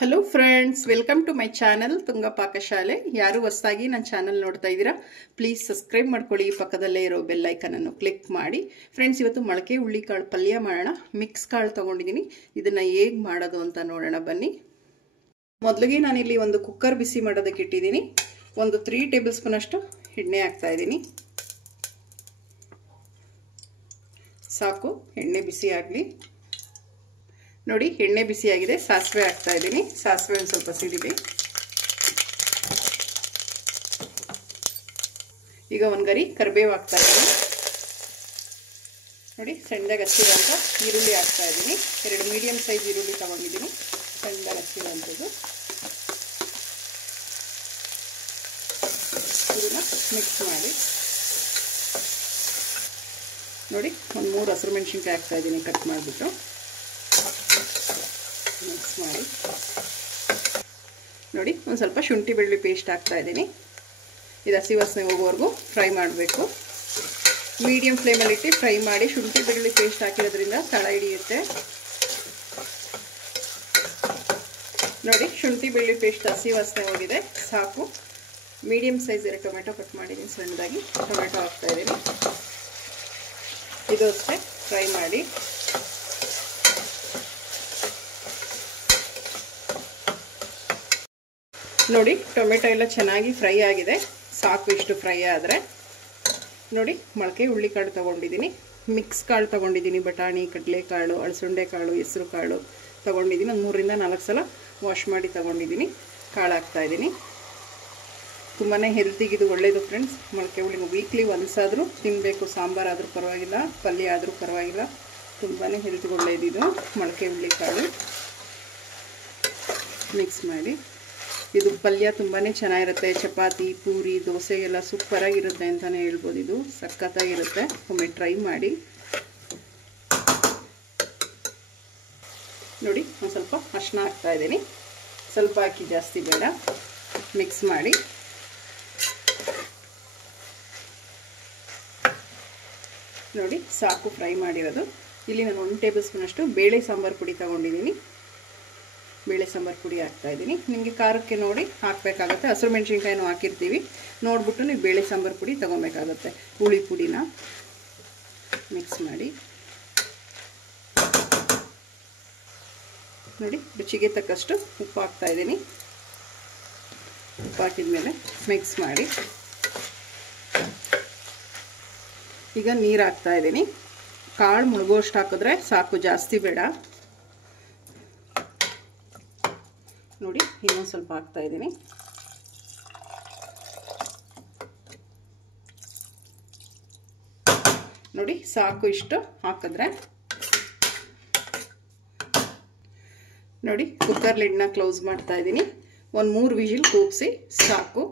Hello friends, welcome to my channel Tunga Pakashale. ಯಾರು ಹೊಸದಾಗಿ ನನ್ನ ಚಾನಲ್ ನೋಡ್ತಾ ಇದ್ದೀರಾ, ಪ್ಲೀಸ್ ಸಬ್ಸ್ಕ್ರೈಬ್ ಮಾಡ್ಕೊಳ್ಳಿ. ಪಕ್ಕದಲ್ಲೇ ಇರೋ ಬೆಲ್ ಐಕನನ್ನು ಕ್ಲಿಕ್ ಮಾಡಿ. ಫ್ರೆಂಡ್ಸ್, ಇವತ್ತು ಮೊಳಕೆ ಹುಳ್ಳಿಕಾಳು ಪಲ್ಯ ಮಾಡೋಣ. ಮಿಕ್ಸ್ ಕಾಳು ತೊಗೊಂಡಿದ್ದೀನಿ. ಇದನ್ನು ಹೇಗೆ ಮಾಡೋದು ಅಂತ ನೋಡೋಣ ಬನ್ನಿ. ಮೊದಲಿಗೆ ನಾನಿಲ್ಲಿ ಒಂದು ಕುಕ್ಕರ್ ಬಿಸಿ ಮಾಡೋದಕ್ಕೆ ಇಟ್ಟಿದ್ದೀನಿ. ಒಂದು 3 ಟೇಬಲ್ ಸ್ಪೂನ್ ಅಷ್ಟು ಎಣ್ಣೆ ಹಾಕ್ತಾ ಇದ್ದೀನಿ. ಸಾಕು, ಎಣ್ಣೆ ಬಿಸಿ ಆಗಲಿ. ನೋಡಿ, ಎಣ್ಣೆ ಬಿಸಿಯಾಗಿದೆ. ಸಾಸಿವೆ ಹಾಕ್ತಾ ಇದ್ದೀನಿ. ಸಾಸಿವೆ ಒಂದು ಸ್ವಲ್ಪ ಸಿಡಿದೆ. ಈಗ ಒಂದು ಗರಿ ಕರಿಬೇವು ಹಾಕ್ತಾ ಇದ್ದೀನಿ. ನೋಡಿ, ಸಣ್ಣದಾಗಿ ಹಚ್ಚಿರೋಂಥ ಈರುಳ್ಳಿ ಹಾಕ್ತಾ ಇದ್ದೀನಿ. 2 ಮೀಡಿಯಂ ಸೈಜ್ ಈರುಳ್ಳಿ ತಗೊಂಡಿದ್ದೀನಿ, ಸಣ್ಣದಾಗಿ ಹಚ್ಚಿರೋಂಥದ್ದು. ಇದನ್ನು ಮಿಕ್ಸ್ ಮಾಡಿ. ನೋಡಿ, ಒಂದು 3 ಹಸಿರು ಮೆಣಸಿನ್ಕಾಯಿ ಹಾಕ್ತಾ ಇದ್ದೀನಿ, ಕಟ್ ಮಾಡಿಬಿಟ್ಟು ಮಿಕ್ಸ್ ಮಾಡಿ. ನೋಡಿ, ಒಂದು ಸ್ವಲ್ಪ ಶುಂಠಿ ಬೆಳ್ಳುಳ್ಳಿ ಪೇಸ್ಟ್ ಹಾಕ್ತಾ ಇದ್ದೀನಿ. ಇದು ಹಸಿ ವಾಸನೆ ಹೋಗೋವರೆಗೂ ಫ್ರೈ ಮಾಡಬೇಕು. ಮೀಡಿಯಂ ಫ್ಲೇಮಲ್ಲಿಟ್ಟು ಫ್ರೈ ಮಾಡಿ. ಶುಂಠಿ ಬೆಳ್ಳುಳ್ಳಿ ಪೇಸ್ಟ್ ಹಾಕಿರೋದ್ರಿಂದ ತಳ ಹಿಡಿಯುತ್ತೆ. ನೋಡಿ, ಶುಂಠಿ ಬೆಳ್ಳುಳ್ಳಿ ಪೇಸ್ಟ್ ಹಸಿ ವಾಸನೆ ಹೋಗಿದೆ. ಸಾಕು. ಮೀಡಿಯಂ ಸೈಜ್ 2 ಟೊಮೆಟೊ ಕಟ್ ಮಾಡಿದ್ದೀನಿ, ಸಣ್ಣದಾಗಿ ಟೊಮೆಟೊ ಹಾಕ್ತಾ ಇದ್ದೀನಿ. ಇದು ಅಷ್ಟೇ ಫ್ರೈ ಮಾಡಿ. ನೋಡಿ, ಟೊಮೆಟೊ ಎಲ್ಲ ಚೆನ್ನಾಗಿ ಫ್ರೈ ಆಗಿದೆ. ಸಾಕು, ಇಷ್ಟು ಫ್ರೈ ಆದರೆ. ನೋಡಿ, ಮೊಳಕೆ ಹುಳ್ಳಿಕಾಳು ತೊಗೊಂಡಿದ್ದೀನಿ. ಮಿಕ್ಸ್ ಕಾಳು ತೊಗೊಂಡಿದ್ದೀನಿ. ಬಟಾಣಿ, ಕಡಲೆಕಾಳು, ಅಳಸಂಡೆ ಕಾಳು, ಹೆಸರು ಕಾಳು ತೊಗೊಂಡಿದ್ದೀನಿ. ಒಂದು 3 ರಿಂದ 4 ಸಲ ವಾಶ್ ಮಾಡಿ ತೊಗೊಂಡಿದ್ದೀನಿ. ಕಾಳು ಹಾಕ್ತಾಯಿದ್ದೀನಿ. ತುಂಬಾ ಹೆಲ್ತಿಗಿದು ಒಳ್ಳೆಯದು ಫ್ರೆಂಡ್ಸ್. ಮೊಳಕೆ ಹುಳ್ಳಿ ವೀಕ್ಲಿ ಒನ್ಸ್ ಆದರೂ ತಿನ್ನಬೇಕು. ಸಾಂಬಾರಾದರೂ ಪರವಾಗಿಲ್ಲ, ಪಲ್ಯ ಆದರೂ ಪರವಾಗಿಲ್ಲ. ತುಂಬಾ ಹೆಲ್ತ್ಗೆ ಒಳ್ಳೆಯದಿದು ಮೊಳಕೆ ಹುಳ್ಳಿಕಾಳು. ಮಿಕ್ಸ್ ಮಾಡಿ. ಇದು ಪಲ್ಯ ತುಂಬಾ ಚೆನ್ನಾಗಿರುತ್ತೆ. ಚಪಾತಿ, ಪೂರಿ, ದೋಸೆಗೆಲ್ಲ ಸೂಪರಾಗಿರುತ್ತೆ ಅಂತಲೇ ಹೇಳ್ಬೋದು. ಇದು ಸಖತ್ತಾಗಿರುತ್ತೆ. ಒಮ್ಮೆ ಟ್ರೈ ಮಾಡಿ. ನೋಡಿ, ಒಂದು ಸ್ವಲ್ಪ ಅರಿಶಿನ ಹಾಕ್ತಾ ಇದ್ದೀನಿ. ಸ್ವಲ್ಪ ಹಾಕಿ, ಜಾಸ್ತಿ ಬೇಡ. ಮಿಕ್ಸ್ ಮಾಡಿ. ನೋಡಿ, ಸಾಕು ಫ್ರೈ ಮಾಡಿರೋದು. ಇಲ್ಲಿ ನಾನು 1 ಟೇಬಲ್ ಸ್ಪೂನ್ ಅಷ್ಟು ಬೇಳೆ ಸಾಂಬಾರು ಪುಡಿ ತೊಗೊಂಡಿದ್ದೀನಿ. ಬೇಳೆ ಸಾಂಬಾರು ಪುಡಿ ಹಾಕ್ತಾಯಿದ್ದೀನಿ. ನಿಮಗೆ ಖಾರಕ್ಕೆ ನೋಡಿ ಹಾಕಬೇಕಾಗತ್ತೆ. ಹಸಿರು ಮೆಣಸಿನ್ಕಾಯಿನೂ ಹಾಕಿರ್ತೀವಿ, ನೋಡಿಬಿಟ್ಟು ನೀವು ಬೇಳೆ ಸಾಂಬಾರು ಪುಡಿ ತೊಗೊಬೇಕಾಗತ್ತೆ. ಹುಳಿ ಪುಡಿನ ಮಿಕ್ಸ್ ಮಾಡಿ. ನೋಡಿ, ರುಚಿಗೆ ತಕ್ಕಷ್ಟು ಉಪ್ಪು ಹಾಕ್ತಾಯಿದ್ದೀನಿ. ಉಪ್ಪು ಹಾಕಿದ ಮೇಲೆ ಮಿಕ್ಸ್ ಮಾಡಿ. ಈಗ ನೀರು ಹಾಕ್ತಾಯಿದ್ದೀನಿ. ಕಾಳು ಮುಳುಗೋಷ್ಟು ಹಾಕಿದ್ರೆ ಸಾಕು, ಜಾಸ್ತಿ ಬೇಡ. ನೋಡಿ, ಇನ್ನೊಂದು ಸ್ವಲ್ಪ ಹಾಕ್ತಾಯಿದ್ದೀನಿ. ನೋಡಿ, ಸಾಕು, ಇಷ್ಟು ಹಾಕಿದ್ರೆ. ನೋಡಿ, ಕುಕ್ಕರ್ ಲಿಡ್ನ ಕ್ಲೋಸ್ ಮಾಡ್ತಾ ಇದ್ದೀನಿ. ಒಂದು 3 ವಿಜಿಲ್ ಕೂಗಿಸಿ ಸಾಕು.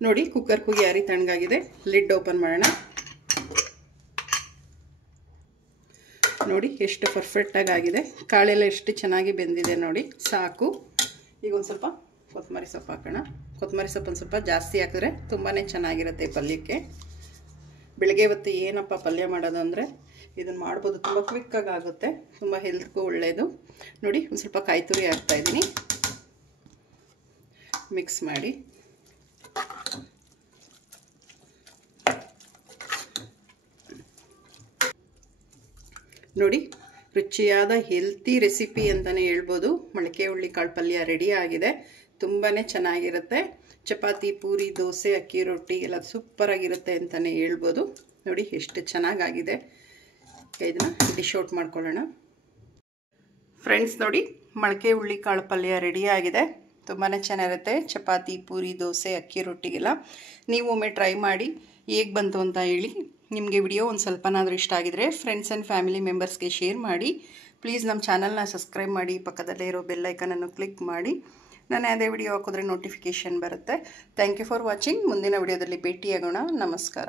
ನೋಡಿ, ಕುಕ್ಕರ್ ಕೂಗಿ ಯಾರಿ ತಣ್ಣಗಾಗಿದೆ. ಲಿಡ್ ಓಪನ್ ಮಾಡೋಣ. ನೋಡಿ, ಎಷ್ಟು ಪರ್ಫೆಕ್ಟಾಗಿ ಆಗಿದೆ. ಕಾಳೆಲ್ಲ ಎಷ್ಟು ಚೆನ್ನಾಗಿ ಬೆಂದಿದೆ. ನೋಡಿ, ಸಾಕು. ಈಗ ಒಂದು ಸ್ವಲ್ಪ ಕೊತ್ತಂಬರಿ ಸೊಪ್ಪು ಹಾಕೋಣ. ಕೊತ್ತಂಬರಿ ಸೊಪ್ಪು ಒಂದು ಸ್ವಲ್ಪ ಜಾಸ್ತಿ ಹಾಕಿದ್ರೆ ತುಂಬಾ ಚೆನ್ನಾಗಿರುತ್ತೆ ಪಲ್ಯಕ್ಕೆ. ಬೆಳಗ್ಗೆ ಹೊತ್ತು ಏನಪ್ಪ ಪಲ್ಯ ಮಾಡೋದು ಅಂದರೆ ಇದನ್ನು ಮಾಡ್ಬೋದು. ತುಂಬ ಕ್ವಿಕ್ಕಾಗಿ ಆಗುತ್ತೆ. ತುಂಬ ಹೆಲ್ತ್ಗೂ ಒಳ್ಳೆಯದು. ನೋಡಿ, ಒಂದು ಸ್ವಲ್ಪ ಕಾಯಿ ತುರಿ ಹಾಕ್ತಾಯಿದ್ದೀನಿ. ಮಿಕ್ಸ್ ಮಾಡಿ. ನೋಡಿ, ರುಚಿಯಾದ ಹೆಲ್ತಿ ರೆಸಿಪಿ ಅಂತಲೇ ಹೇಳ್ಬೋದು. ಮೊಳಕೆ ಹುಳ್ಳಿಕಾಳು ಪಲ್ಯ ರೆಡಿ ಆಗಿದೆ. ತುಂಬಾ ಚೆನ್ನಾಗಿರುತ್ತೆ. ಚಪಾತಿ, ಪೂರಿ, ದೋಸೆ, ಅಕ್ಕಿ ರೊಟ್ಟಿ ಎಲ್ಲ ಸೂಪರಾಗಿರುತ್ತೆ ಅಂತಲೇ ಹೇಳ್ಬೋದು. ನೋಡಿ, ಎಷ್ಟು ಚೆನ್ನಾಗಾಗಿದೆ. ಇದನ್ನು ಡಿಶ್ ಔಟ್ ಮಾಡ್ಕೊಳ್ಳೋಣ. ಫ್ರೆಂಡ್ಸ್, ನೋಡಿ, ಮೊಳಕೆ ಹುಳ್ಳಿಕಾಳು ಪಲ್ಯ ರೆಡಿ ಆಗಿದೆ. ತುಂಬಾ ಚೆನ್ನಾಗಿರುತ್ತೆ. ಚಪಾತಿ, ಪೂರಿ, ದೋಸೆ, ಅಕ್ಕಿ ರೊಟ್ಟಿಗೆಲ್ಲ ನೀವು ಒಮ್ಮೆ ಟ್ರೈ ಮಾಡಿ ಹೇಗೆ ಬಂತು ಅಂತ ಹೇಳಿ. ನಿಮಗೆ ವಿಡಿಯೋ ಒಂದು ಸ್ವಲ್ಪನಾದರೂ ಇಷ್ಟ ಆಗಿದರೆ ಫ್ರೆಂಡ್ಸ್ ಆ್ಯಂಡ್ ಫ್ಯಾಮಿಲಿ ಮೆಂಬರ್ಸ್ಗೆ ಶೇರ್ ಮಾಡಿ. ಪ್ಲೀಸ್ ನಮ್ಮ ಚಾನಲ್ನ ಸಬ್ಸ್ಕ್ರೈಬ್ ಮಾಡಿ. ಪಕ್ಕದಲ್ಲೇ ಇರೋ ಬೆಲ್ ಐಕನನ್ನು ಕ್ಲಿಕ್ ಮಾಡಿ. ನಾನು ಯಾವುದೇ ವಿಡಿಯೋ ಹಾಕಿದ್ರೆ ನೋಟಿಫಿಕೇಷನ್ ಬರುತ್ತೆ. Thank you for watching. ಮುಂದಿನ ವಿಡಿಯೋದಲ್ಲಿ ಭೇಟಿಯಾಗೋಣ. ನಮಸ್ಕಾರ.